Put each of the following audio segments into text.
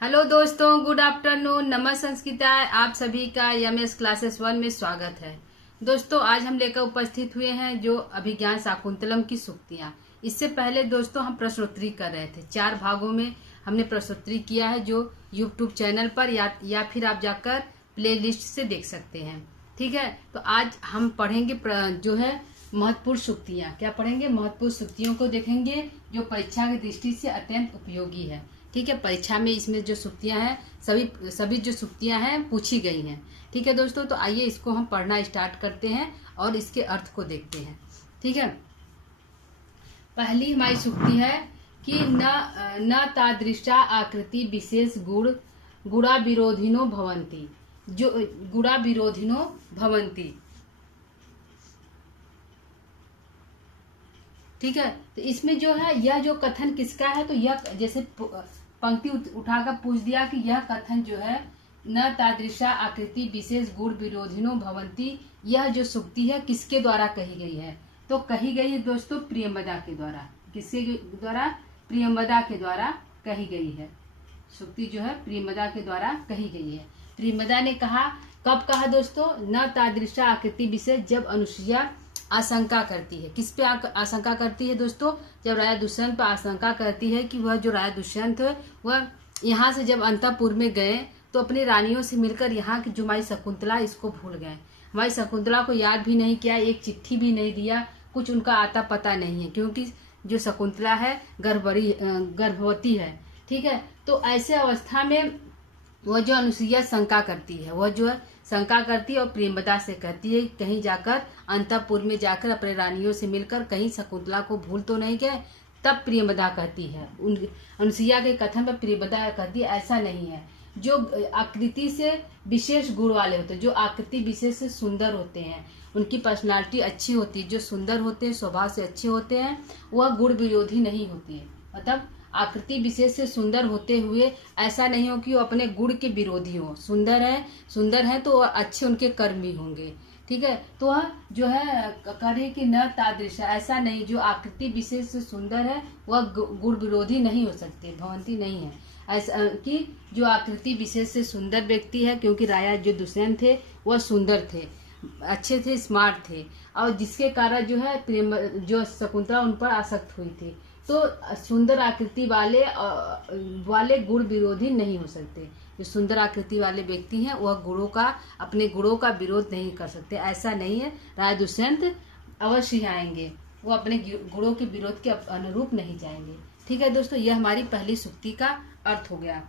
Hello दोस्तों, good afternoon. नमः संस्कृता, आप सभी का एमएस क्लासेस 1 में स्वागत है। दोस्तों, आज हम लेकर उपस्थित हुए हैं जो अभिज्ञान शाकुंतलम की सूक्तियां। इससे पहले दोस्तों हम प्रश्नोत्तरी कर रहे थे। 4 भागों में हमने प्रश्नोत्तरी किया है, जो यूट्यूब चैनल पर या फिर आप जाकर प्ले लिस्ट से देख सकते हैं। ठीक है, तो आज हम पढ़ेंगे जो है महत्वपूर्ण सूक्तियां। क्या पढ़ेंगे? महत्वपूर्ण सूक्तियों को देखेंगे जो परीक्षा की दृष्टि से अत्यंत उपयोगी है। ठीक है, परीक्षा में इसमें जो सूक्तियां हैं सभी जो सूक्तियां हैं पूछी गई हैं। ठीक है दोस्तों, तो आइए इसको हम पढ़ना स्टार्ट करते हैं और इसके अर्थ को देखते हैं। ठीक है, पहली हमारी सूक्ति है कि न तादृशा आकृति विशेष गुणा विरोधिनो भवंती। जो गुणा विरोधिनो भवंती। ठीक है, तो इसमें जो है यह जो कथन किसका है, तो यह जैसे पंक्ति उठाकर पूछ दिया कि यह कथन जो है न तादृशा आकृति विशेष गुण विरोधिनो भवंती, यह जो सूक्ति है किसके द्वारा कही गई है, तो कही गई है दोस्तों प्रियंवदा के द्वारा। किसके द्वारा? प्रियंवदा के द्वारा कही गई है। सूक्ति जो है प्रियंवदा के द्वारा कही गई है। प्रियंवदा ने कहा, कब कहा दोस्तों? न तादृशा आकृति विशेष, जब अनुसुईया आशंका करती है। किस पे आशंका करती है दोस्तों? जब राजा दुष्यंत पर आशंका करती है कि वह जो राजा दुष्यंत है वह यहाँ से जब अंतःपुर में गए तो अपनी रानियों से मिलकर यहाँ की जो हमारी शकुंतला इसको भूल गए। हमारी शकुंतला को याद भी नहीं किया, एक चिट्ठी भी नहीं दिया, कुछ उनका आता पता नहीं है, क्योंकि जो शकुंतला है गर्भवती है। ठीक है, तो ऐसे अवस्था में वह जो अनुसुईया शंका करती है, वह जो है शंका करती है और प्रियंवदा से कहती है कहीं जाकर अंतःपुर में जाकर अपने रानियों से मिलकर कहीं शकुंतला को भूल तो नहीं गए। तब प्रियंवदा कहती है, अनुसुईया के कथन पर प्रियंवदा कहती है ऐसा नहीं है। जो आकृति से विशेष गुण वाले होते हैं, जो आकृति विशेष से सुंदर होते हैं, उनकी पर्सनालिटी अच्छी होती है, जो सुंदर होते हैं, स्वभाव से अच्छे होते हैं, वह गुण विरोधी नहीं होती है। मतलब आकृति विशेष से सुंदर होते हुए ऐसा नहीं हो कि वो अपने गुण के विरोधी हो। सुंदर है तो अच्छे उनके कर्म भी होंगे। ठीक है, तो वह जो है करे कि न तादृशा, ऐसा नहीं, जो आकृति विशेष से सुंदर है वह गुण विरोधी नहीं हो सकते, भवंती नहीं है। ऐसा कि जो आकृति विशेष से सुंदर व्यक्ति है, क्योंकि राजा जो दुष्यंत थे वह सुंदर थे, अच्छे थे, स्मार्ट थे, और जिसके कारण जो है जो शकुंतला उन पर आसक्त हुई थी। तो सुंदर आकृति वाले गुण विरोधी नहीं हो सकते। जो सुंदर आकृति वाले व्यक्ति हैं वह अपने गुणों का विरोध नहीं कर सकते। ऐसा नहीं है, राजा दुष्यंत अवश्य आएंगे, वो अपने गुणों के विरोध के अनुरूप नहीं जाएंगे। ठीक है दोस्तों, यह हमारी पहली सूक्ति का अर्थ हो गया।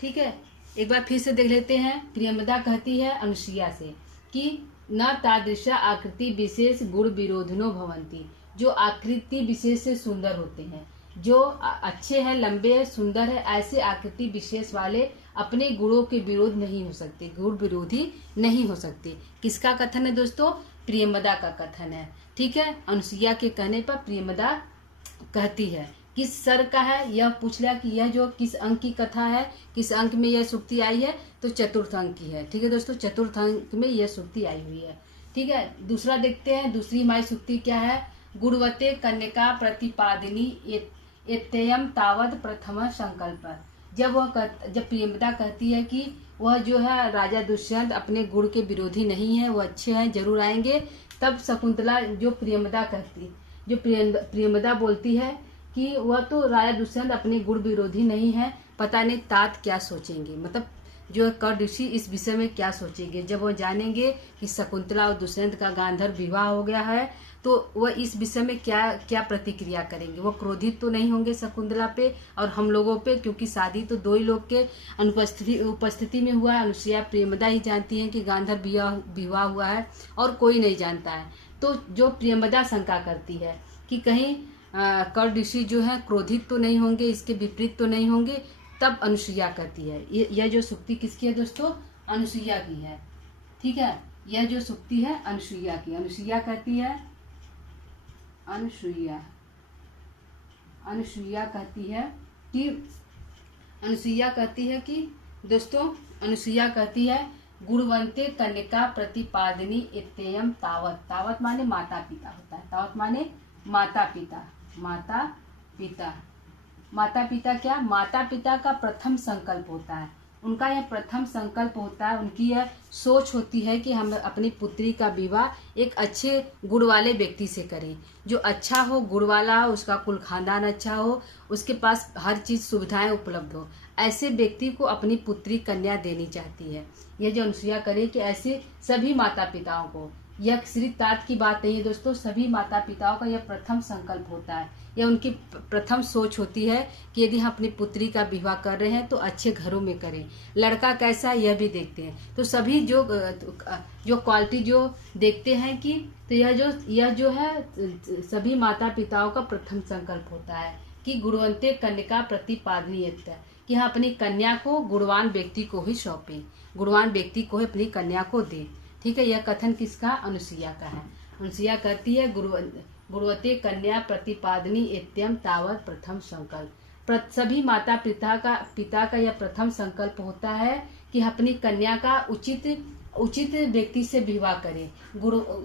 ठीक है, एक बार फिर से देख लेते हैं। प्रियंवदा कहती है अनुसुईया से कि न तादृशा आकृति विशेष गुण विरोधिनो भवंती। जो आकृति विशेष से सुंदर होते हैं, जो अच्छे हैं, लंबे हैं, सुंदर है, ऐसे आकृति विशेष वाले अपने गुणों के विरोध नहीं हो सकते, गुण विरोधी नहीं हो सकते। किसका कथन है दोस्तों? प्रियंवदा का कथन है। ठीक है, अनुसुईया के कहने पर प्रियंवदा कहती है। किस सर का है यह पूछ लिया कि यह जो किस अंक की कथा है, किस अंक में यह सूक्ति आई है, तो चतुर्थ अंक की है। ठीक है दोस्तों, चतुर्थ अंक में यह सूक्ति आई हुई है। ठीक है, दूसरा देखते हैं, दूसरी हमारी सूक्ति क्या है? गुणवते कन्यका प्रतिपादिनी एत्ययम तावत प्रथम संकल्प। जब प्रियंवदा कहती है कि वह जो है राजा दुष्यंत अपने गुण के विरोधी नहीं है, वो अच्छे हैं, जरूर आएंगे, तब शकुंतला जो प्रियंवदा बोलती है कि वह तो राजा दुष्यंत अपने गुण विरोधी नहीं है, पता नहीं तात क्या सोचेंगे, मतलब जो कर ऋषि इस विषय में क्या सोचेंगे। जब वो जानेंगे कि शकुंतला और दुष्यंत का गांधर्व विवाह हो गया है, तो वह इस विषय में क्या प्रतिक्रिया करेंगे। वो क्रोधित तो नहीं होंगे शकुंतला पे और हम लोगों पे, क्योंकि शादी तो 2 ही लोग के उपस्थिति में हुआ है। अनुसुईया प्रियंवदा ही जानती है कि गांधर्व विवाह हुआ है और कोई नहीं जानता है। तो जो प्रियंवदा शंका करती है कि कहीं कर ऋषि जो है क्रोधित तो नहीं होंगे, इसके विपरीत तो नहीं होंगे, तब अनुसुईया कहती है। यह जो सूक्ति किसकी है दोस्तों? अनुसुईया की है। ठीक है, यह जो सूक्ति है अनुसुईया की। अनुसुईया कहती है दोस्तों, अनुसुईया कहती है गुणवंते कन्यका प्रतिपादिनी इत्ययम तावत माने माता पिता होता है। तावत माने माता पिता। माता पिता क्या, माता पिता का प्रथम संकल्प होता है, उनका यह प्रथम संकल्प होता है, उनकी यह सोच होती है कि हम अपनी पुत्री का विवाह एक अच्छे गुण वाले व्यक्ति से करें, जो अच्छा हो, गुण वाला हो, उसका कुल खानदान अच्छा हो, उसके पास हर चीज सुविधाएं उपलब्ध हो, ऐसे व्यक्ति को अपनी पुत्री कन्या देनी चाहती है। यह जो अनुसुईया करे कि ऐसे सभी माता पिताओं को, यह सिर्फ तात की बात नहीं है दोस्तों, सभी माता पिताओं का यह प्रथम संकल्प होता है, यह उनकी प्रथम सोच होती है कि यदि हम अपनी पुत्री का विवाह कर रहे हैं तो अच्छे घरों में करें, लड़का कैसा है यह भी देखते हैं। तो सभी जो क्वालिटी जो देखते हैं कि तो यह जो है सभी माता पिताओं का प्रथम संकल्प होता है कि गुणवंते कन्या प्रतिपादनीयता, कि हम अपनी कन्या को गुणवान व्यक्ति को ही सौंपें, गुणवान व्यक्ति को ही अपनी कन्या को दें। ठीक है, यह कथन किसका, अनुसुईया का है। अनुसुईया कहती है गुणवते कन्या प्रतिपादनी एत्यम तावत प्रथम संकल्प। सभी माता पिता का यह प्रथम संकल्प होता है कि अपनी कन्या का उचित व्यक्ति से विवाह करें,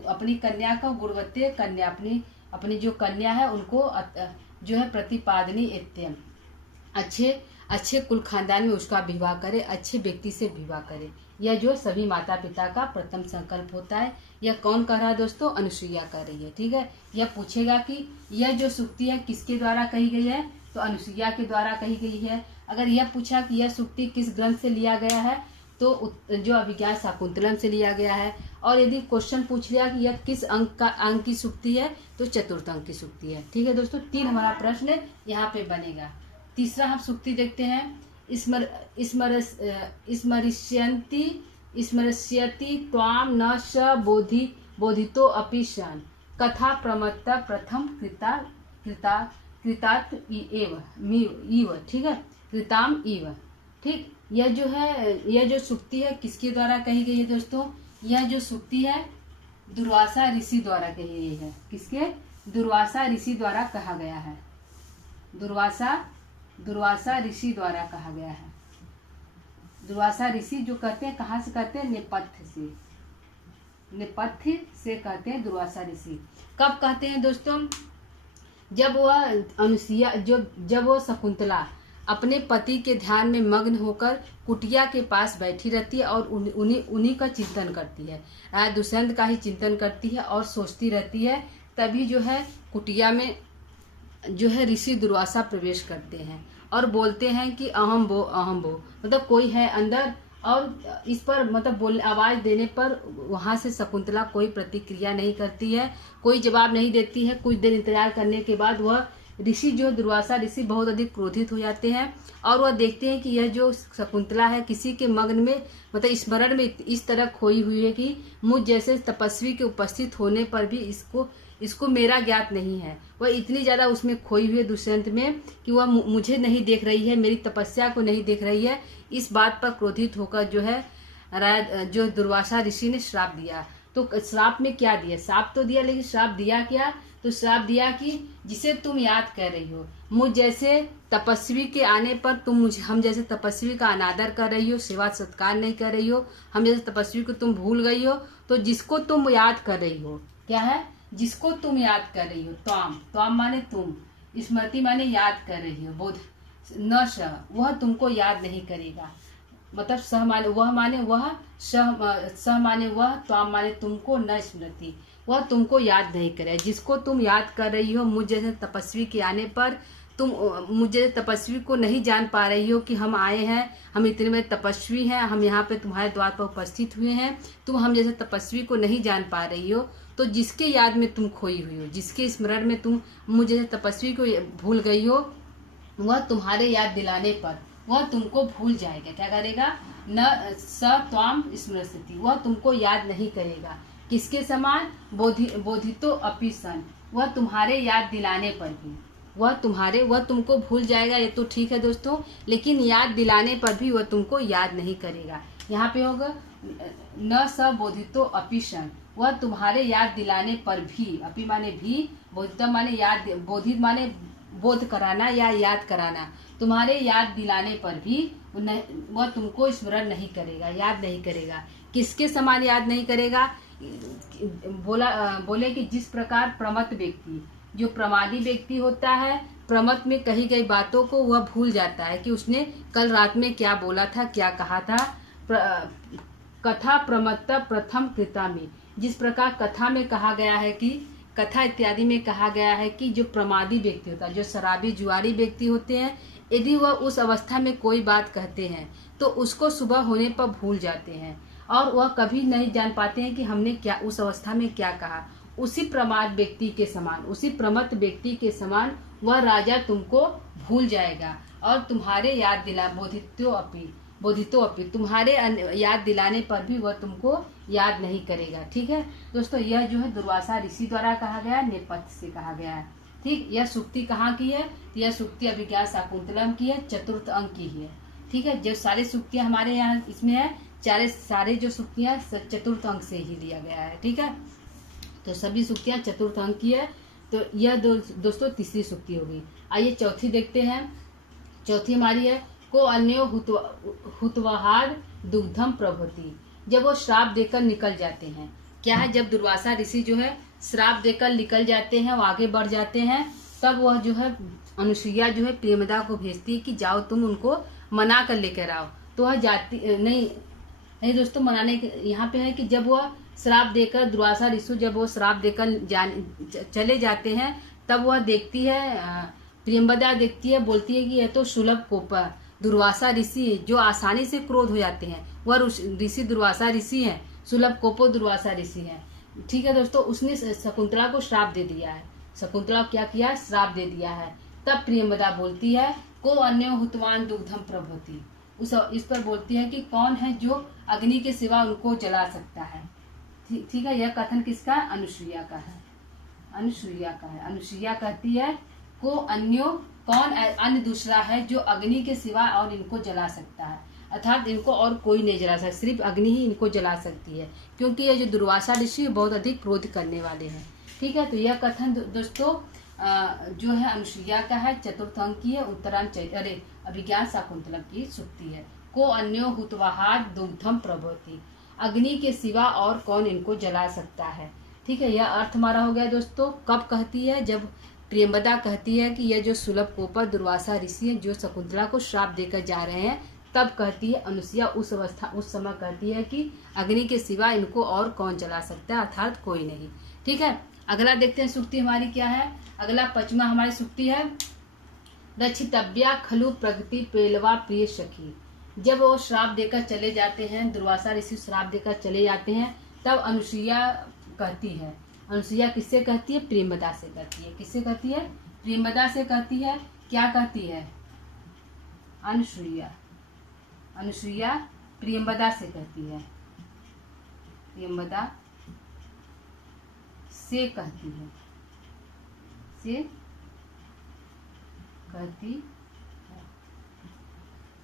अपनी कन्या का गुणवते कन्या, अपनी जो कन्या है उनको जो है प्रतिपादनी एत्यम, अच्छे कुल खानदान में उसका विवाह करे, अच्छे व्यक्ति से विवाह करे। यह जो सभी माता पिता का प्रथम संकल्प होता है। यह कौन कह रहा है दोस्तों, अनुसुईया कह रही है। ठीक है, यह पूछेगा कि यह जो सूक्ति है किसके द्वारा कही गई है, तो अनुसुईया के द्वारा कही गई है। अगर यह पूछा कि यह सूक्ति किस ग्रंथ से लिया गया है, तो जो अभिज्ञान शाकुंतलम से लिया गया है। और यदि क्वेश्चन पूछ लिया कि यह किस अंक की सूक्ति है, तो चतुर्थ अंक की सूक्ति है। ठीक है दोस्तों, 3 हमारा प्रश्न यहाँ पे बनेगा। तीसरा हम सूक्ति देखते हैं, स्मरिष्यति त्वाम न स बोधितो अपि सन कथा प्रमत्ता प्रथम कृतात इव। ठीक है, कृताम इव। ठीक, यह जो सूक्ति है किसके द्वारा कही गई है दोस्तों, यह जो सूक्ति है दुर्वासा ऋषि द्वारा कही गई है। किसके, दुर्वासा ऋषि द्वारा कहा गया है, दुर्वासा ऋषि द्वारा कहा गया है। दुर्वासा ऋषि जो कहते हैं, कहाँ से कहते हैं, नेपथ्य से कहते हैं दुर्वासा ऋषि। कब कहते हैं दोस्तों, जब वह अनुसुईया जब वो शकुंतला अपने पति के ध्यान में मग्न होकर कुटिया के पास बैठी रहती है और उन्हीं का चिंतन करती है, दुष्यंत का ही चिंतन करती है और सोचती रहती है, तभी जो है कुटिया में जो है ऋषि दुर्वासा प्रवेश करते हैं और बोलते हैं कि अहम बो मतलब कोई है अंदर। और इस पर मतलब आवाज देने पर वहां से शकुंतला कोई प्रतिक्रिया नहीं करती है, कोई जवाब नहीं देती है। कुछ देर इंतजार करने के बाद वह ऋषि जो दुर्वासा ऋषि बहुत अधिक क्रोधित हो जाते हैं और वह देखते हैं कि यह जो शकुंतला है किसी के मग्न में मतलब स्मरण में इस तरह खोई हुई है कि मुझ जैसे तपस्वी के उपस्थित होने पर भी इसको मेरा ज्ञात नहीं है। वह इतनी ज्यादा उसमें खोई हुई है दुष्यंत में कि वह मुझे नहीं देख रही है, मेरी तपस्या को नहीं देख रही है। इस बात पर क्रोधित होकर जो दुर्वासा ऋषि ने श्राप दिया। तो श्राप में क्या दिया, श्राप तो दिया, लेकिन श्राप दिया क्या, तो श्राप दिया कि जिसे तुम याद कर रही हो, मुझ जैसे तपस्वी के आने पर हम जैसे तपस्वी का अनादर कर रही हो, सेवा सत्कार नहीं कर रही हो, हम जैसे तपस्वी को तुम भूल गई हो, तो जिसको तुम याद कर रही हो, क्या है, जिसको तुम याद कर रही हो, त्वाम माने तुम, स्मृति माने याद कर रही हो, बोध न स वह तुमको याद नहीं करेगा। मतलब सह माने वह, सह माने वह, त्वाम माने तुमको, न स्मृति वह तुमको याद नहीं करे। जिसको तुम याद कर रही हो, मुझ जैसे तपस्वी के आने पर तुम मुझे तपस्वी को नहीं जान पा रही हो कि हम आए हैं, हम इतने में तपस्वी हैं, हम यहाँ पे तुम्हारे द्वार पर उपस्थित हुए हैं, तुम हम जैसे तपस्वी को नहीं जान पा रही हो। तो जिसके याद में तुम खोई हुई हो, जिसके स्मरण में तुम मुझे जैसे तपस्वी को भूल गई हो, वह तुम्हारे याद दिलाने पर वह तुमको भूल जाएगा। क्या करेगा, न स त्वाम स्मृति, वह तुमको याद नहीं करेगा। किसके समान, बोधितो अपि सन, वह तुम्हारे याद दिलाने पर भी वह तुमको भूल जाएगा। ये तो ठीक है दोस्तों, लेकिन याद दिलाने पर भी वह तुमको याद नहीं करेगा। यहाँ पे होगा न स बोधितो अपि सन, वह तुम्हारे याद दिलाने पर भी, अपि माने भी, बोधितो माने याद, बोधित माने बोध कराना या याद कराना, तुम्हारे याद दिलाने पर भी वह तुमको स्मरण नहीं करेगा, याद नहीं करेगा। किसके समान याद नहीं करेगा, बोले कि जिस प्रकार प्रमत्त व्यक्ति, जो प्रमादी व्यक्ति होता है, प्रमथ में कही गई बातों को वह भूल जाता है कि उसने कल रात में क्या बोला था, क्या कहा था। कथा प्रमत्ता प्रथम कृता में, जिस प्रकार कथा में कहा गया है कि कथा इत्यादि में कहा गया है कि जो प्रमादी व्यक्ति होता है, जो शराबी जुआरी व्यक्ति होते हैं, यदि वह उस अवस्था में कोई बात कहते हैं तो उसको सुबह होने पर भूल जाते हैं और वह कभी नहीं जान पाते हैं कि हमने क्या उस अवस्था में क्या कहा। उसी प्रमाद व्यक्ति के समान, उसी प्रमत्त व्यक्ति के समान वह राजा तुमको भूल जाएगा और तुम्हारे याद दिला बोधितो अपी तुम्हारे याद दिलाने पर भी वह तुमको याद नहीं करेगा। ठीक है दोस्तों, यह जो है दुर्वासा ऋषि द्वारा कहा गया, नेपथ्य से कहा गया है। ठीक, यह सूक्ति कहाँ की है? यह सूक्ति अभिज्ञान शाकुंतलम की है, चतुर्थ अंक की है। ठीक है, जो सारे सूक्तियां हमारे यहाँ इसमें है, सारे जो सूक्तियां चतुर्थ अंक से ही लिया गया है। ठीक है, तो सभी सूक्तियां चतुर्थ अंक की है। तो यह दोस्तों तीसरी सूक्ति होगी। आइए चौथी देखते हैं। चौथी हमारी है को अन्यो हुतवाहार दुग्धम प्रभृति, जब वो श्राप देकर निकल जाते हैं। क्या है? जब दुर्वासा ऋषि जो है श्राप देकर निकल जाते हैं, वो आगे बढ़ जाते हैं, तब वह जो है अनुसुईया जो है प्रेमदा को भेजती है कि जाओ तुम उनको मना कर लेकर आओ। तो वह जाती नहीं दोस्तों, मनाने यहाँ पे है कि जब वह श्राप देकर दुर्वासा ऋषि जब वो श्राप देकर चले जाते हैं, तब वह देखती है, प्रेमदा देखती है, बोलती है कि यह तो सुलभ कोपा दुर्वासा ऋषि जो आसानी से क्रोध हो जाते हैं, वह ऋषि दुर्वासा ऋषि हैं, सुलभ कोपो दुर्वासा ऋषि हैं। ठीक है दोस्तों, उसने शकुंतला को श्राप दे दिया है। शकुंतला को क्या किया? श्राप दे दिया है। तब प्रेमदा बोलती है को अन्यो हुतवान दुग्धम प्रभृति, इस पर बोलती है कि कौन है जो अग्नि के सिवा उनको जला सकता है। ठीक है, यह कथन किसका? अनुसुईया का है। अनुसुईया कहती है को अन्यो, कौन अन्य दूसरा है जो अग्नि के सिवा और इनको जला सकता है, अर्थात इनको और कोई नहीं जला सकता, सिर्फ अग्नि ही इनको जला सकती है, क्योंकि ये जो दुर्वासा ऋषि बहुत अधिक क्रोध करने वाले हैं। ठीक है, तो यह कथन दोस्तों जो है अनुसुईया का है, चतुर्थ अंक की है, अभिज्ञान शाकुंतलम की सूक्ति है। को अन्यो हुतवाहार दुग्धम प्रभृति, अग्नि के सिवा और कौन इनको जला सकता है। ठीक है, यह अर्थ हमारा हो गया दोस्तों। कब कहती है? जब प्रेमदा कहती है कि यह जो सुलभ कोपा दुर्वासा ऋषि है जो शकुंतला को श्राप देकर जा रहे हैं, तब कहती है अनुसुईया उस समय कहती है कि अग्नि के सिवा इनको और कौन जला सकता है, अर्थात कोई नहीं। ठीक है, अगला देखते हैं सूक्ति हमारी क्या है। अगला पचमा हमारी सूक्ति है रचितव्या खलु प्रगति पेलवा प्रिय सखी, जब वो श्राप देकर चले जाते हैं, दुर्वासा ऋषि श्राप देकर चले जाते हैं, तब अनुसुईया कहती है। अनुसुईया किससे कहती है? प्रेमदा से कहती है। किससे कहती है? प्रेमदा से कहती है। क्या कहती है? अनुसुईया प्रेमदा से कहती है। प्रेमदा से कहती है,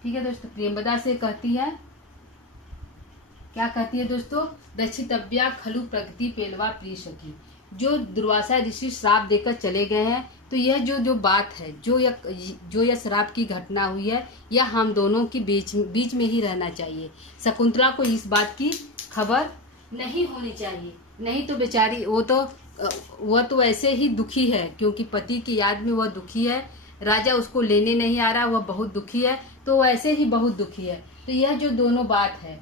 ठीक है दोस्तों, प्रेमदा से कहती है। क्या कहती है दोस्तों? रचितव्या खलु प्रगति पेलवा प्रिय सखी, जो दुर्वासा ऋषि श्राप देकर चले गए हैं, तो यह जो बात है, जो यह श्राप की घटना हुई है, यह हम दोनों की बीच में ही रहना चाहिए। शकुंतला को इस बात की खबर नहीं होनी चाहिए, नहीं तो बेचारी वह तो ऐसे ही दुखी है, क्योंकि पति की याद में वह दुखी है, राजा उसको लेने नहीं आ रहा, वह बहुत दुखी है, तो वह ऐसे ही बहुत दुखी है। तो यह जो दोनों बात है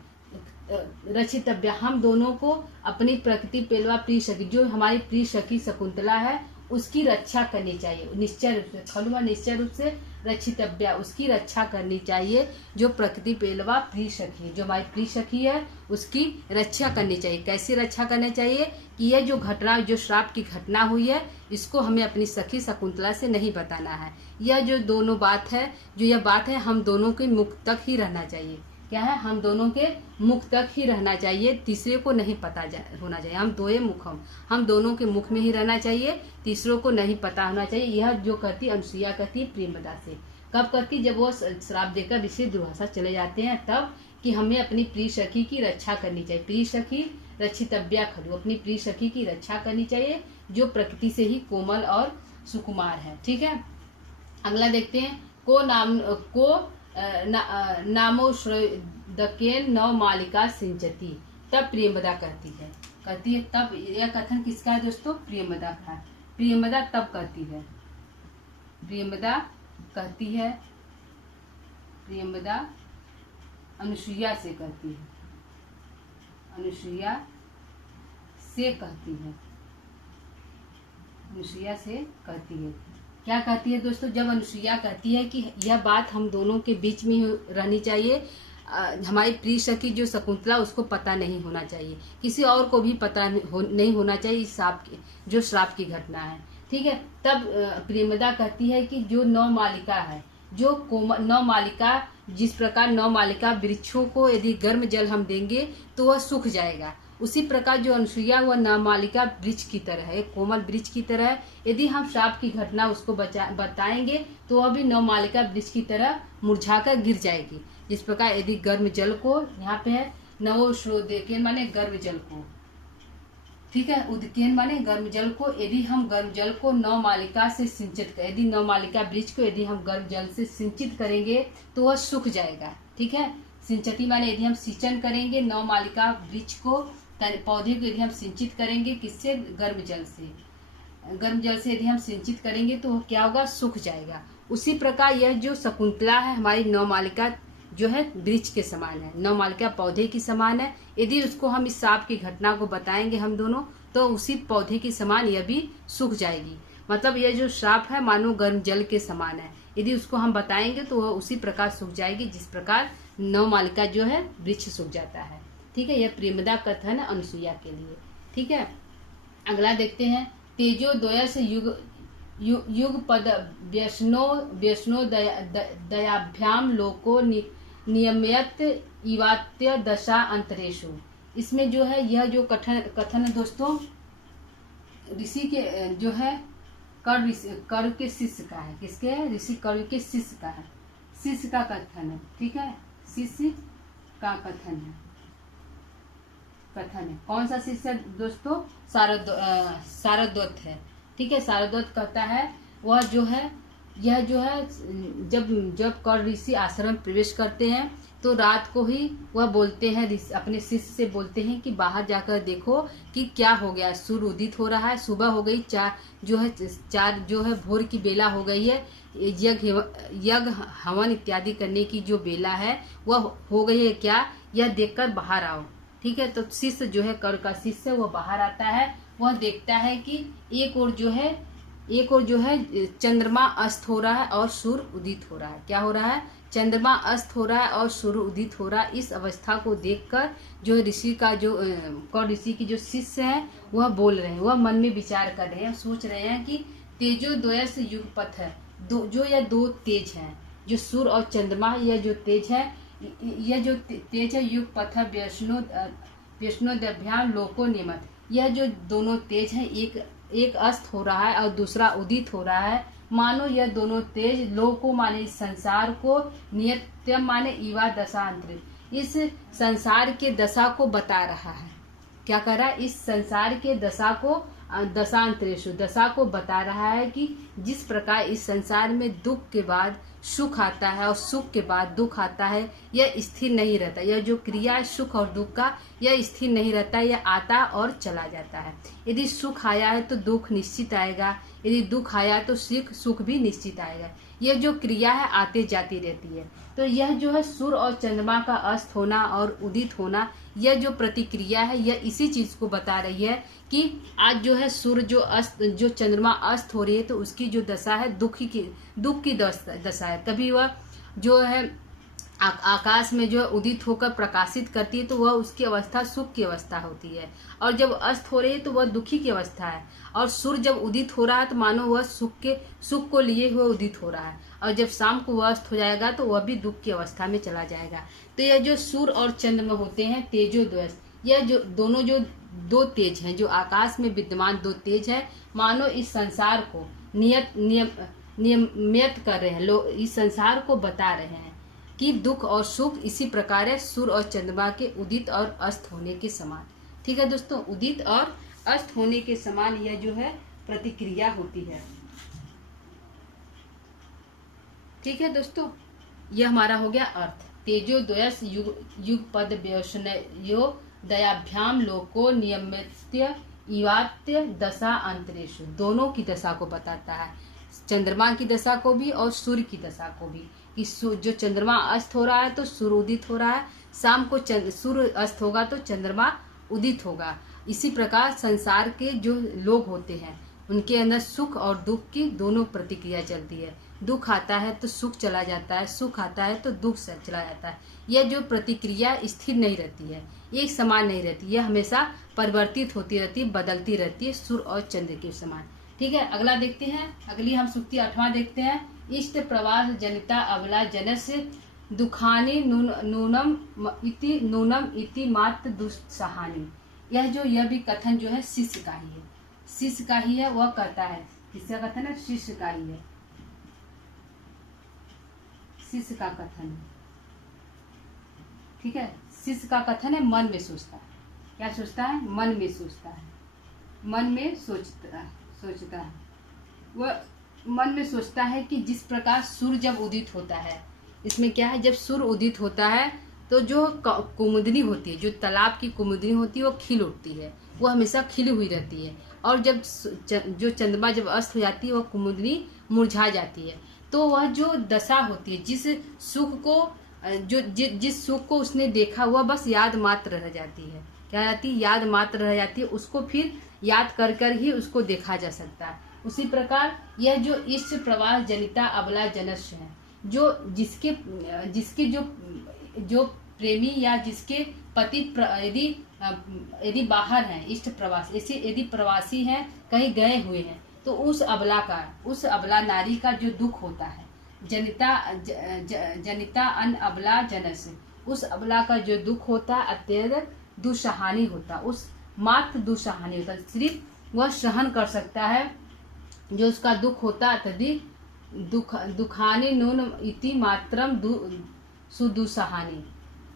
रचितव्या, हम दोनों को अपनी प्रकृति पेलवा प्रिय सखी, जो हमारी प्रिय सखी शकुंतला है, उसकी रक्षा करनी चाहिए निश्चय रूप से। खलुआ निश्चय रूप से रचितव्या, उसकी रक्षा करनी चाहिए। जो प्रकृति पेलवा प्रिय सखी, जो हमारी प्रिय सखी है, उसकी रक्षा करनी चाहिए। कैसे रक्षा करनी चाहिए? कि यह जो घटना, जो श्राप की घटना हुई है, इसको हमें अपनी सखी शकुंतला से नहीं बताना है। यह जो दोनों बात है, जो यह बात है, हम दोनों के मुख तक ही रहना चाहिए। क्या है? हम दोनों के मुख तक ही रहना चाहिए, तीसरे को नहीं पता होना चाहिए। हम दोए मुख, हम दोनों के मुख में ही रहना चाहिए, तीसरों को नहीं पता होना चाहिए। यह जो कहती अनुसुईया कहती है प्रेमदा से। कब कहती? जब वो श्राप देकर ऋषि दुर्वासा चले जाते हैं, तब कि हमें अपनी प्रिय सखी की रक्षा करनी चाहिए। प्रिय सखी रक्षितव्या खलु, अपनी प्रिय सखी की रक्षा करनी चाहिए, जो प्रकृति से ही कोमल और सुकुमार है। ठीक है, अगला देखते हैं। नामो श्रदकेन नव मालिका सिंचती, तब प्रेमदा कहती है। तब यह कथन किसका है दोस्तों? प्रेमदा का। प्रेमदा तब कहती है, प्रियंवदा कहती है, प्रियंवदा अनुसुईया से कहती है, अनुसुईया से कहती है, अनुसुईया से कहती है। क्या कहती है दोस्तों? जब अनुसुईया कहती है कि यह बात हम दोनों के बीच में रहनी चाहिए, हमारी प्रिय सखी जो शकुंतला उसको पता नहीं होना चाहिए, किसी और को भी पता नहीं होना चाहिए इस श्राप की घटना है। ठीक है। तब प्रियंवदा कहती है कि जो 9 मालिका है, जो कोमल 9 मालिका, जिस प्रकार 9 मालिका वृक्षों को यदि गर्म जल हम देंगे तो वह सूख जाएगा, उसी प्रकार जो अनुसुईया वह 9 मालिका वृक्ष की तरह है, कोमल वृक्ष की तरह है। यदि हम श्राप की घटना उसको बताएंगे तो वह भी 9 मालिका वृक्ष की तरह मुरझाकर गिर जाएगी। जिस प्रकार यदि गर्म जल को, यहाँ पे है नवो श्रोदेकेन माने गर्म जल को, ठीक है, उदकेन माने गर्म जल को, यदि हम गर्म जल को 9 मालिका से सिंचित करें, यदि 9 मालिका वृक्ष को यदि हम गर्म जल से सिंचित करेंगे तो वह सूख जाएगा। ठीक है। सिंचती माने यदि हम सिंचन करेंगे 9 मालिका वृक्ष को, पौधे को यदि हम सिंचित करेंगे, किससे? गर्म जल से। गर्म जल से यदि हम सिंचित करेंगे तो क्या होगा? सूख जाएगा। उसी प्रकार यह जो शकुंतला है हमारी 9 मालिका जो है वृक्ष के समान है, 9 मालिका पौधे की समान है। यदि उसको हम इस सांप की घटना को बताएंगे हम दोनों, तो उसी पौधे की समान यह भी सूख जाएगी। मतलब यह जो श्राप है मानो गर्म जल के समान है, यदि उसको हम बताएंगे तो वह उसी प्रकार सूख जाएगी जिस प्रकार 9 मालिका जो है वृक्ष सूख जाता है। ठीक है। यह प्रेमदा कथन है अनुसुईया के लिए। ठीक है। अगला देखते हैं। तेजो द्वयस युग पद व्यसनो दयाभ्याम लोको नियमयत इवात्य दशा अंतरेशु। इसमें जो है यह जो कथन है दोस्तों, ऋषि के जो है कर्ण के शिष्य का है। किसके है? ऋषि कर्ण के शिष्य का है, शिष्य का कथन है। ठीक है। शिष्य का कथन है। कौन सा शिष्य है दोस्तों? सारद्वत है। ठीक है। सारद्वत कहता है वह जो है, यह जो है जब कर्ण ऋषि आश्रम प्रवेश करते हैं तो रात को ही वह बोलते हैं, अपने शिष्य से बोलते हैं कि बाहर जाकर देखो कि क्या हो गया, सूर्य उदित हो रहा है, सुबह हो गई, 4 जो है भोर की बेला हो गई है, यज्ञ हवन इत्यादि करने की जो बेला है वह हो गई है क्या, यह देखकर बाहर आओ। ठीक है। तो शिष्य जो है कर्ण का शिष्य वह बाहर आता है, वह देखता है कि एक और जो है चंद्रमा अस्त हो रहा है और सूर्य उदित हो रहा है। क्या हो रहा है? चंद्रमा अस्त हो रहा है और सूर्य उदित हो रहा है। इस अवस्था को देखकर जो ऋषि का जो कर्ण ऋषि की जो शिष्य है वह बोल रहे हैं, वह मन में विचार कर रहे हैं, सोच रहे हैं कि तेजो द्वयस युगपथ है, जो यह 2 तेज हैं, जो सूर्य और चंद्रमा, यह जो तेज है, यह जो तेज है युगपथ वैष्णोदभ्याम लोको नियमत, यह जो दोनों तेज हैं, एक अस्त हो रहा है और दूसरा उदित हो रहा है। मानो यह दोनों तेज लोको माने इस संसार को, नियत्यम माने इवा दशांतरित, इस संसार के दशा को बता रहा है। क्या कर रहा है? इस संसार के दशा को, दशांतरेशु, दशा को बता रहा है कि जिस प्रकार इस संसार में दुख के बाद सुख आता है और सुख के बाद दुख आता है, यह स्थिर नहीं रहता। यह जो क्रिया है सुख और दुख का, यह स्थिर नहीं रहता, यह आता और चला जाता है। यदि सुख आया है तो दुख निश्चित आएगा, यदि दुख आया तो सुख भी निश्चित आएगा। यह जो क्रिया है आते जाती रहती है। तो यह जो है सूर्य और चंद्रमा का अस्त होना और उदित होना, यह जो प्रतिक्रिया है यह इसी चीज को बता रही है कि आज जो है सूर्य जो चंद्रमा अस्त हो रही है तो उसकी जो दशा है दुख की दशा है। तभी वह जो है आकाश में जो उदित होकर प्रकाशित करती है तो वह उसकी अवस्था सुख की अवस्था होती है, और जब अस्त हो रही है तो वह दुखी की अवस्था है। और सूर्य जब उदित हो रहा है तो मानो वह सुख को लिए हुए उदित हो रहा है, और जब शाम को वह अस्त हो जाएगा तो वह भी दुख की अवस्था में चला जाएगा। तो यह जो सूर्य और चंद्रमा होते हैं तेजोद्वयस, यह जो दोनों जो 2 तेज हैं, जो आकाश में विद्यमान 2 तेज हैं, मानो इस संसार को नियमित कर रहे हैं, इस संसार को बता रहे हैं कि दुख और सुख इसी प्रकार है, सूर्य और चंद्रमा के उदित और अस्त होने के समान। ठीक है दोस्तों, उदित और अस्त होने के समान यह जो है प्रतिक्रिया होती है। ठीक है दोस्तों, यह हमारा हो गया अर्थ। तेजो द्वयस युग पद व्यसनयो दयाभ्याम लोको नियमित्य इवात्य दशा अंतरेशु, दोनों की दशा को बताता है। चंद्रमा की दशा को भी और सूर्य की दशा को भी, कि जो चंद्रमा अस्त हो रहा है तो सूर्य उदित हो रहा है, शाम को सूर्य अस्त होगा तो चंद्रमा उदित होगा। इसी प्रकार संसार के जो लोग होते हैं उनके अंदर सुख और दुख की दोनों प्रतिक्रिया चलती है। दुख आता है तो सुख चला जाता है, सुख आता है तो दुख चला जाता है। यह जो प्रतिक्रिया स्थिर नहीं रहती है, एक समान नहीं रहती, यह हमेशा परिवर्तित होती रहती है, बदलती रहती है, सूर्य और चंद्र के समान। ठीक है, अगला देखते हैं। अगली हम सूक्ति 8वां देखते हैं। इष्ट प्रवास जनिता अबला जनस्य दुखानी नूनम इति मात्र दुस्सहानी। यह भी कथन जो है शिष्य का ही है, शिष्य का ही है, वह कहता है। किसका कथन है? शिष्य का ही है, शिष्य का कथन है। ठीक है, शिष्य का कथन है, मन में सोचता है। क्या सोचता है? मन में सोचता है, मन में सोचता है। वह मन में सोचता है कि जिस प्रकार सूर्य जब उदित होता है, इसमें क्या है, जब सूर्य उदित होता है तो जो कुमुदनी होती है, जो तालाब की कुमुदनी होती है, वो खिल उठती है, वो हमेशा खिली हुई रहती है। और जब जो चंद्रमा जब अस्त हो जाती है, वह कुमुदनी मुरझा जाती है। तो वह जो दशा होती है, जिस सुख को उसने देखा, वह बस याद मात्र रह जाती है। क्या जाती है? याद मात्र रह जाती है। उसको फिर याद कर कर ही उसको देखा जा सकता है। उसी प्रकार यह जो इष्ट प्रवास जनिता अबला जनस्य है, जो जिसके जो प्रेमी या जिसके पति यदि बाहर हैं, इष्ट प्रवास, ऐसे यदि प्रवासी हैं, कहीं गए हुए हैं, तो उस अबला नारी का जो दुख होता है, जनिता अन अबला जनस, उस अबला का जो दुख होता है अत्यधिक दुस्सहानी होता, उस मात्र दुस्सहानी होता, सिर्फ वह सहन कर सकता है जो उसका दुख होता है अत्यधिक दुखानी नून इति मात्रम सुदुस्सहानी।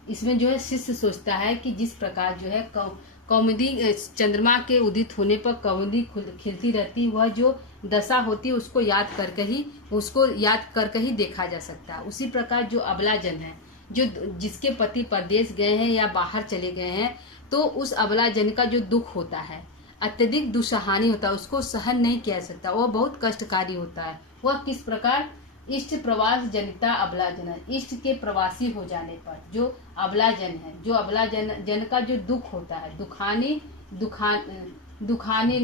इसमें जो है शिष्य सोचता है कि जिस प्रकार जो है कौमुदी चंद्रमा के उदित होने पर कौमुदी खिलती रहती, वह जो दशा होती है उसको याद करके ही देखा जा सकता है। उसी प्रकार जो अबला जन है, जो जिसके पति परदेश गए हैं या बाहर चले गए हैं, तो उस अबला जन का जो दुख होता है अत्यधिक दुस्सहानी होता है, उसको सहन नहीं किया जा सकता, वह बहुत कष्टकारी होता है। वह किस प्रकार? इष्ट प्रवास जनिता अबला जन, इष्ट के प्रवासी हो जाने पर जो अबला जन है, जो अबला जन का जो दुख होता है, दुखानी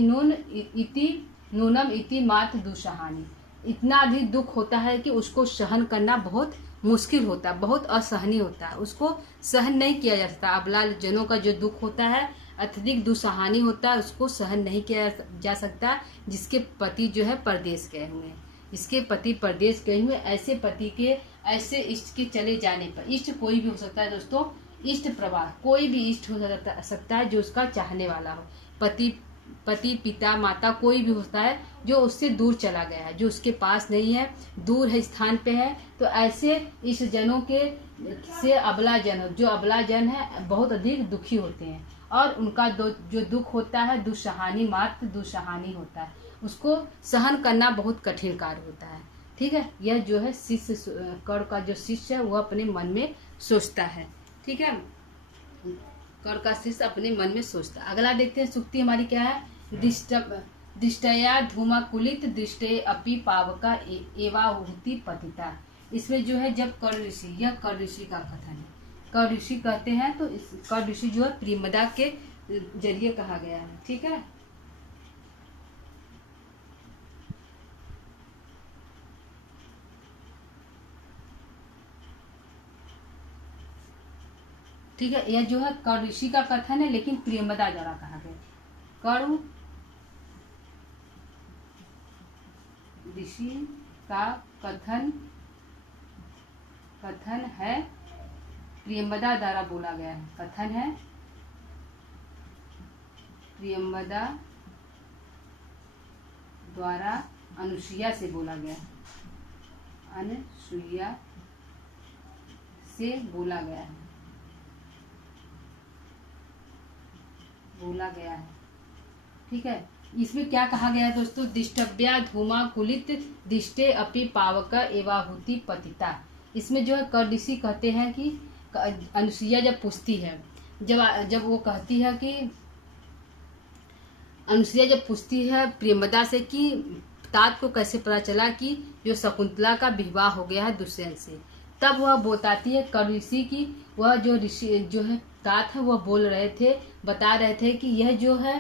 नूनम इति मात्र दुस्सहानी, इतना अधिक दुख होता है कि उसको सहन करना बहुत मुश्किल होता है, बहुत असहनीय होता है, उसको सहन नहीं किया जा सकता। अबला जनों का जो दुख होता है अत्यधिक दुस्सहानी होता है, उसको सहन नहीं किया जा सकता। जिसके पति जो है परदेश गए हुए हैं, इसके पति परदेश गए हुए, ऐसे पति के ऐसे इष्ट के चले जाने पर, इष्ट कोई भी हो सकता है दोस्तों, इष्ट प्रवास कोई भी इष्ट हो सकता है जो उसका चाहने वाला हो, पति पिता माता कोई भी होता है जो उससे दूर चला गया है, जो उसके पास नहीं है, दूर है, स्थान पे है, तो ऐसे इष्ट जनों के से अबला जन, जो अबला जन है, बहुत अधिक दुखी होते हैं। और उनका जो दुख होता है दुस्सहानी, मात्र दुस्सहानी होता है, उसको सहन करना बहुत कठिन कार्य होता है। ठीक है, यह जो है शिष्य कर्ण का जो शिष्य है वह अपने मन में सोचता है। ठीक है, कर्ण का शिष्य अपने मन में सोचता है। अगला देखते हैं, सूक्ति हमारी क्या है? दृष्टया धूमाकुलित दृष्टे अपि पावका एवाहुति पतिता। इसमें जो है जब कर्ण ऋषि, यह कर्ण ऋषि का कथन है, कर्ण ऋषि कहते हैं, तो इस कर्ण ऋषि जो है प्रियमदा के जरिए कहा गया है। ठीक है, ठीक है, यह जो है कर्ण ऋषि का कथन है, लेकिन प्रियमदा द्वारा कहा गया। कर्ण ऋषि का कथन है, प्रियमदा द्वारा बोला गया है, कथन है प्रियमदा द्वारा अनुसुईया से बोला गया है, अनुसुईया से बोला गया है, ठीक है। इसमें क्या कहा गया है दोस्तों? दिष्टव्या धूमा कुलित दिष्टे अपि पावक एवाहुति पतिता। इसमें जो है कर्ण ऋषि कहते हैं कि अनुसुईया जब पूछती है, जब वो कहती है कि अनुसुईया जब पूछती है प्रियमदा से कि तात को कैसे पता चला कि जो शकुंतला का विवाह हो गया है दुष्यंत से। तब वह बताती है कर्ण ऋषि की, वह जो ऋषि जो है तात है, वह बोल रहे थे, बता रहे थे कि यह जो है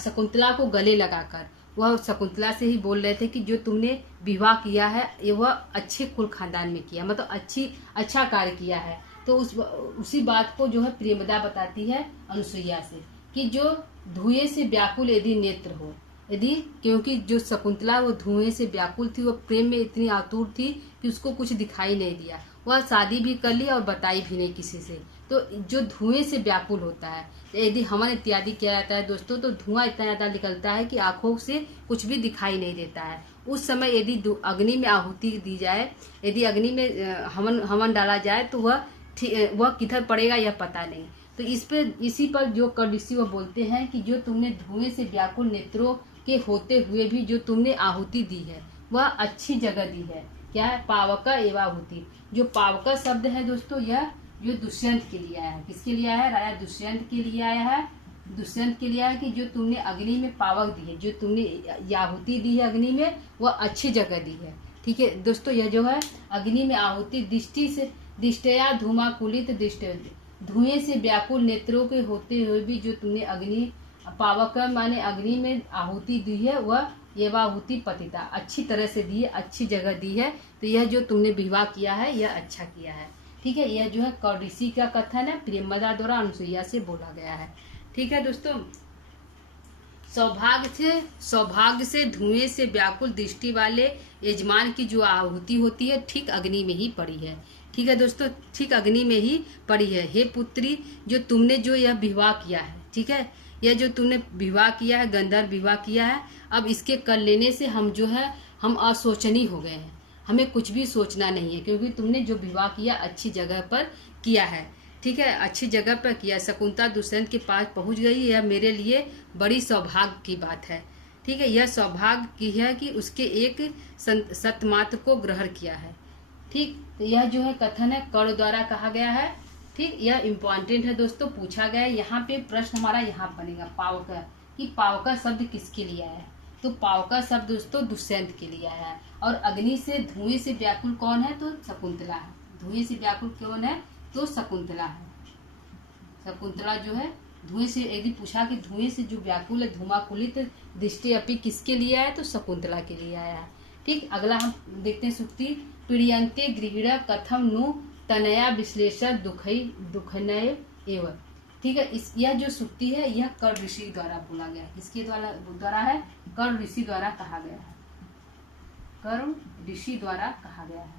शकुंतला को गले लगाकर, वह शकुंतला से ही बोल रहे थे कि जो तुमने विवाह किया है ये वह अच्छे कुल खानदान में किया, मतलब अच्छा कार्य किया है। तो उसी बात को जो है प्रियमदा बताती है अनुसुईया से कि जो धुएं से व्याकुल यदि नेत्र हो, यदि, क्योंकि जो शकुंतला वो धुएं से व्याकुल थी, वो प्रेम में इतनी आतुर थी कि उसको कुछ दिखाई नहीं दिया, वह शादी भी कर ली और बताई भी नहीं किसी से। तो जो धुएं से व्याकुल होता है, यदि हवन इत्यादि किया जाता है दोस्तों, तो धुआं इतना ज्यादा निकलता है कि आंखों से कुछ भी दिखाई नहीं देता है। उस समय यदि अग्नि में आहुति दी जाए, यदि अग्नि में हवन डाला जाए तो वह किधर पड़ेगा यह पता नहीं। तो इसी पर जो कर्ण ऋषि वह बोलते हैं कि जो तुमने धुएं से व्याकुल नेत्रों के होते हुए भी जो तुमने आहुति दी है वह अच्छी जगह दी है। क्या है? पावका एवं आहुति। जो पावका शब्द है दोस्तों, यह जो दुष्यंत के लिए आया है। किसके लिए आया है? राजा दुष्यंत के लिए आया है। दुष्यंत के लिए आया कि जो तुमने अग्नि में पावक दी है, जो तुमने आहुति दी है अग्नि में, वह अच्छी जगह दी है। ठीक है दोस्तों, यह जो है अग्नि में आहुति दृष्टि से दिष्टया धूमाकुलित दृष्ट, धुएं से व्याकुल नेत्रों के होते हुए भी जो तुमने अग्नि पावक माने अग्नि में आहुति दी है, वह एवाहुति पतिता, अच्छी तरह से दी है, अच्छी जगह दी है। तो यह जो तुमने विवाह किया है यह अच्छा किया है। ठीक है, यह जो है कर्ण ऋषि का कथन है, प्रियमदा द्वारा अनुसुईया से बोला गया है। ठीक है दोस्तों, सौभाग्य से धुएं से व्याकुल दृष्टि वाले यजमान की जो आहुति होती है ठीक अग्नि में ही पड़ी है। ठीक है दोस्तों, ठीक अग्नि में ही पड़ी है। हे पुत्री, जो तुमने जो यह विवाह किया है, ठीक है, यह जो तुमने विवाह किया है, गंधर्व विवाह किया है, अब इसके कर लेने से हम जो है हम अशोचनीय हो गए हैं, हमें कुछ भी सोचना नहीं है, क्योंकि तुमने जो विवाह किया अच्छी जगह पर किया है। ठीक है, अच्छी जगह पर किया। शकुंतला दुष्यंत के पास पहुंच गई, यह मेरे लिए बड़ी सौभाग्य की बात है। ठीक है, यह सौभाग्य की है कि उसके एक सतमात्र को ग्रहण किया है। ठीक, तो यह जो है कथन है कर्ण द्वारा कहा गया है। ठीक, यह इम्पोर्टेंट है दोस्तों, पूछा गया है। यहाँ पे प्रश्न हमारा यहाँ बनेगा पावका, कि पावका शब्द किसके लिए आया है? तो पावका शब्द दोस्तों दुष्यंत के लिए आया है। और अग्नि से धुएं से व्याकुल कौन है? तो शकुंतला है। धुएं से व्याकुल कौन है? तो शकुंतला है। शकुंतला जो है धुएं से, यदि पूछा कि धुएं से जो व्याकुल है, धूमाकुलित दृष्टि अपी किसके लिए आया? तो शकुंतला के लिए आया है। ठीक, अगला हम देखते हैं सूक्ति। प्रियंते गृहिण कथम नु तनया विश्लेषण दुखनय एवं। ठीक है, यह जो सूक्ति है यह कर्ण ऋषि द्वारा बोला गया है। किसके द्वारा है? कर्ण ऋषि द्वारा कहा गया है। कर्ण ऋषि द्वारा कहा गया है।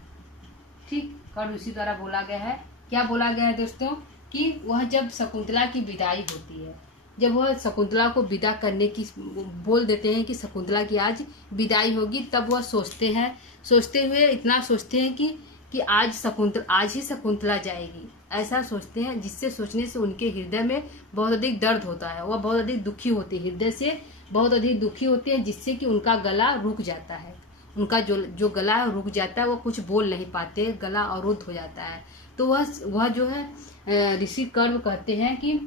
ठीक, कर्ण ऋषि द्वारा बोला गया है। क्या बोला गया है दोस्तों? कि वह जब शकुंतला की विदाई होती है, जब वह शकुंतला को विदा करने की बोल देते हैं कि शकुंतला की आज विदाई होगी, तब वह सोचते हुए इतना सोचते हैं कि आज ही शकुंतला जाएगी, ऐसा सोचते हैं, जिससे सोचने से उनके हृदय में बहुत अधिक दर्द होता है, वह बहुत अधिक दुखी होते हैं, हृदय से बहुत अधिक दुखी होते हैं, जिससे कि उनका गला रुक जाता है। उनका जो गला रुक जाता है, वो कुछ बोल नहीं पाते, गला अवरुद्ध हो जाता है। तो वह जो है ऋषि कर्ण कहते हैं कि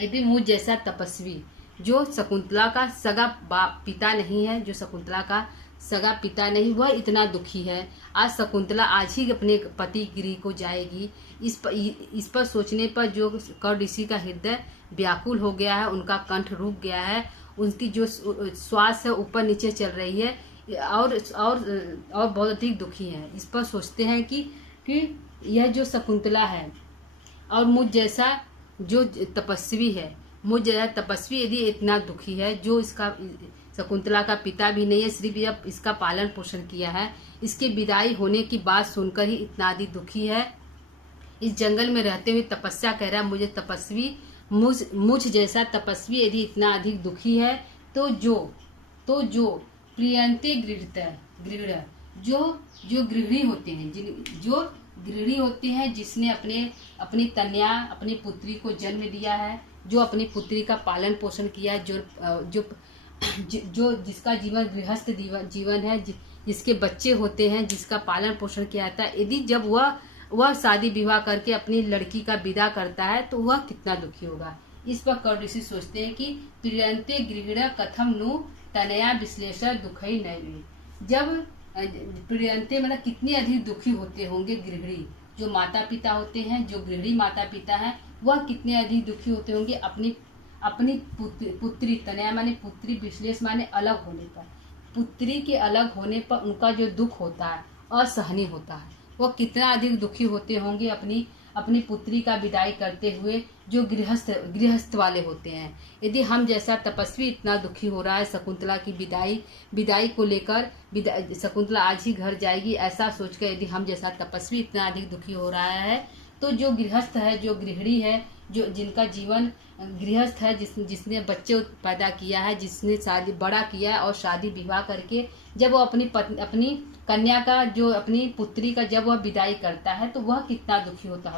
यदि मुझ जैसा तपस्वी, जो शकुंतला का सगा पिता नहीं है, जो शकुंतला का सगा पिता नहीं, वह इतना दुखी है, आज शकुंतला आज ही अपने पति गृह को जाएगी, इस पर सोचने पर जो कर्ण ऋषि का हृदय व्याकुल हो गया है, उनका कंठ रुक गया है, उनकी जो श्वास है ऊपर नीचे चल रही है, और बहुत अधिक दुखी है। इस पर सोचते हैं कि यह जो शकुंतला है और मुझ जैसा जो तपस्वी है, मुझ जैसा तपस्वी यदि इतना दुखी है, जो इसका शकुंतला का पिता भी नहीं है, सिर्फ इसका पालन पोषण किया है, इसके विदाई होने की बात सुनकर ही इतना अधिक दुखी है, इस जंगल में रहते हुए तपस्या कर रहा है, मुझे तपस्वी मुझ जैसा तपस्वी यदि इतना अधिक दुखी है, तो जो प्रियंते गृहिण, जो गृहिणी होते हैं, जो गृहिणी होते हैं, जिसने अपनी कन्या, अपनी पुत्री को जन्म दिया है, जो अपनी पुत्री का पालन पोषण किया है, जो जिसका जीवन गृहस्थ जीवन है, जिसके बच्चे होते हैं, जिसका पालन पोषण किया जाता है, यदि जब वह शादी विवाह करके अपनी लड़की का विदा करता है, तो वह कितना दुखी होगा। इस पर कर्ण ऋषि सोचते हैं कि प्रियंते गृहिण कथम नु तनया विश्लेषण दुखई नैवी। जब प्रियंते मतलब कितनी अधिक दुखी होते होंगे गृहिणी, जो माता पिता होते हैं, जो गृहिणी माता पिता हैं, वह कितने अधिक दुखी होते होंगे अपनी अपनी पुत्री तनया माने पुत्री, विश्लेष माने अलग होने पर। पुत्री के अलग होने पर उनका जो दुख होता है असहनीय होता है। वह कितना अधिक दुखी होते होंगे अपनी अपनी पुत्री का विदाई करते हुए, जो गृहस्थ वाले होते हैं। यदि हम जैसा तपस्वी इतना दुखी हो रहा है शकुंतला की विदाई को लेकर, शकुंतला आज ही घर जाएगी ऐसा सोचकर यदि हम जैसा तपस्वी इतना अधिक दुखी हो रहा है, तो जो गृहस्थ है, जो गृहिणी है, जो जिनका जीवन गृहस्थ है, जिसने बच्चे पैदा किया है, जिसने शादी बड़ा किया है और शादी विवाह करके जब वो अपनी कन्या का, जो अपनी पुत्री का जब वह विदाई करता है, तो वह कितना दुखी होता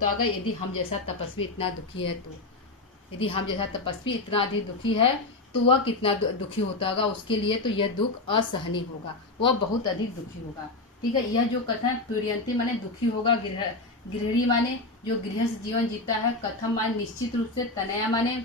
होगा, यदि हम जैसा तपस्वी इतना दुखी है। तो यदि हम जैसा तपस्वी इतना अधिक दुखी है तो वह कितना दुखी होता होगा, उसके लिए तो यह दुख असहनीय होगा, वह बहुत अधिक दुखी होगा। ठीक है, यह जो कथन प्रियंती माने दुखी होगा, गृहिणी माने जो गृहस्थ जीवन जीता है, कथम माने निश्चित रूप से, तनया माने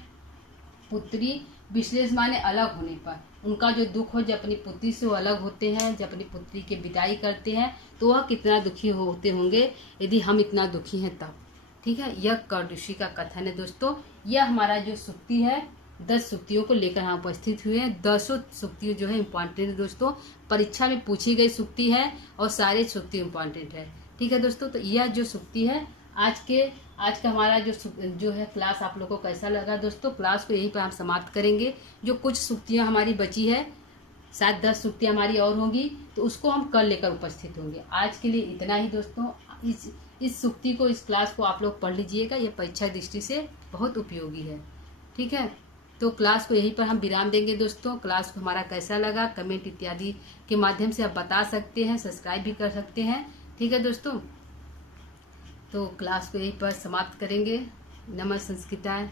पुत्री, विश्लेष माने अलग होने पर उनका जो दुख हो, जब अपनी पुत्री से वो अलग होते हैं, जब अपनी पुत्री की विदाई करते हैं, तो वह कितना दुखी होते होंगे यदि हम इतना दुखी हैं तब। ठीक है, यह कर्ण ऋषि का कथन है दोस्तों। यह हमारा जो सूक्ति है, 10 सूक्तियों को लेकर हम उपस्थित हुए हैं। 10 सूक्तियों जो है इम्पॉर्टेंट है दोस्तों, परीक्षा में पूछी गई सूक्ति है और सारे सूक्ति इम्पॉर्टेंट है। ठीक है दोस्तों, तो यह जो सूक्ति है आज का हमारा जो है क्लास आप लोगों को कैसा लगा दोस्तों। क्लास को यहीं पर हम समाप्त करेंगे। जो कुछ सूक्तियां हमारी बची है, शायद 10 सूक्तियां हमारी और होंगी, तो उसको हम कल लेकर उपस्थित होंगे। आज के लिए इतना ही दोस्तों। इस सूक्ति को, इस क्लास को आप लोग पढ़ लीजिएगा, यह परीक्षा दृष्टि से बहुत उपयोगी है। ठीक है, तो क्लास को यहीं पर हम विराम देंगे दोस्तों। क्लास को हमारा कैसा लगा कमेंट इत्यादि के माध्यम से आप बता सकते हैं, सब्सक्राइब भी कर सकते हैं। ठीक है दोस्तों, तो क्लास को यहीं पर समाप्त करेंगे। नमः संस्कृताय।